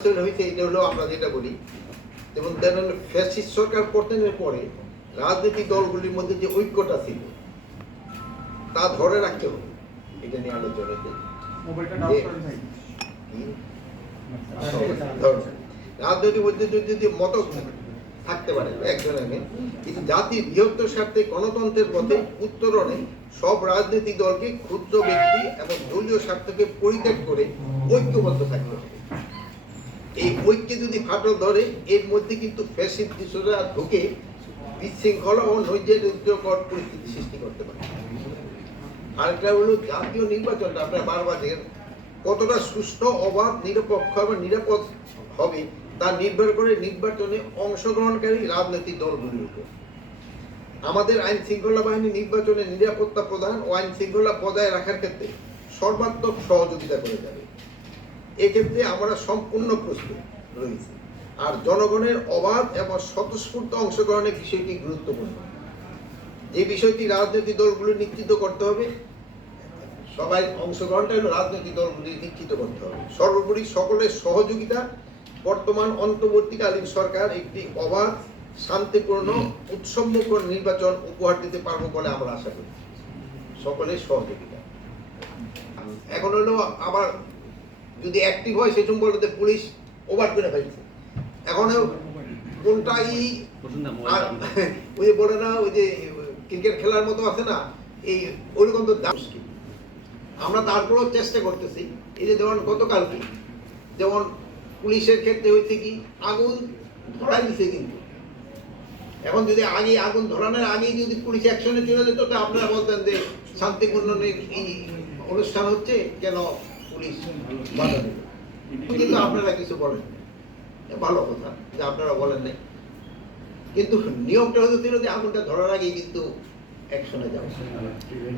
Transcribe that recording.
হয়েছে এটা হলো আমরা যেটা বলি ধরেন ফ্যাসিস্ট সরকার পতনের পরে রাজনৈতিক দলগুলির মধ্যে যে ঐক্যটা ছিল তা ধরে রাখতে হবে। এটা নিয়ে আলোচনা? ধরুন, রাজনৈতিক মধ্যে যদি যদি মত থাকতে পারে একজন আগে কিন্তু জাতির বৃহত্তর স্বার্থে গণতন্ত্রের পথে উত্তরণে সব রাজনৈতিক দলকে ক্ষুদ্র ব্যক্তি এবং দলীয় স্বার্থকে পরিত্যাগ করে ঐক্যবদ্ধ থাকতে হবে। এই ঐক্যে যদি ফাটল ধরে, এর মধ্যে কিন্তু ফ্যাসিড দৃশ্যরা ঢুকে বিশৃঙ্খলা ও নৈরাজ্যকর পরিস্থিতি সৃষ্টি করতে পারে। আরেকটা হলো জাতীয় নির্বাচনটা, আপনার বারবার দেখেন, কতটা সুষ্ঠু, অবাধ, নিরপেক্ষ এবং নিরাপদ হবে তা নির্ভর করে নির্বাচনে অংশগ্রহণকারী রাজনৈতিক দলগুলির উপর। আমাদের আইন শৃঙ্খলা বাহিনী নির্বাচনে নিরাপত্তা প্রদান ও আইন শৃঙ্খলা বজায় রাখার ক্ষেত্রে সর্বাত্মক সহযোগিতা করে যাবে। এক্ষেত্রে আমরা সম্পূর্ণ প্রস্তুত রয়েছি। আর জনগণের অবাধ এবং স্বতঃস্ফূর্ত অংশগ্রহণের বিষয়টি গুরুত্বপূর্ণ। যে বিষয়টি রাজনৈতিক দলগুলো নিশ্চিত করতে হবে, সবাই অংশগ্রহণটা হলো রাজনৈতিক দলগুলি নিশ্চিত করতে হবে। সর্বোপরি সকলের সহযোগিতা, বর্তমান অন্তর্বর্তীকালীন সরকার একটি অবাধ, শান্তিপূর্ণ উৎসবমুখর নির্বাচন উপহার দিতে পারব বলে আমরা আশা করি। সকলের সহযোগিতা। এখন হলো আবার যদি অ্যাক্টিভ হয় সেই বলতে পুলিশ ওভার করে ফেলছে। এখন কোনটাই ওই যে বলে না ওই যে ক্রিকেট খেলার মতো আছে না এই ওইরকম তো দাম আমরা তারপরেও চেষ্টা করতেছি এই যে যেমন গতকালকে যেমন পুলিশের ক্ষেত্রে হয়েছে কি আগুন ধরাই দিছে কিন্তু। এখন যদি আগে আগুন ধরানোর আগেই যদি পুলিশ অ্যাকশনে চলে যেত তো আপনারা বলতেন যে শান্তিপূর্ণ এই অনুষ্ঠান হচ্ছে কেন পুলিশ বাধা দেবে কিন্তু আপনারা কিছু বলেন ভালো কথা যে আপনারা বলেন নাই। কিন্তু নিয়মটা হচ্ছে তিনি আগুনটা ধরার আগেই কিন্তু অ্যাকশনে যাওয়া।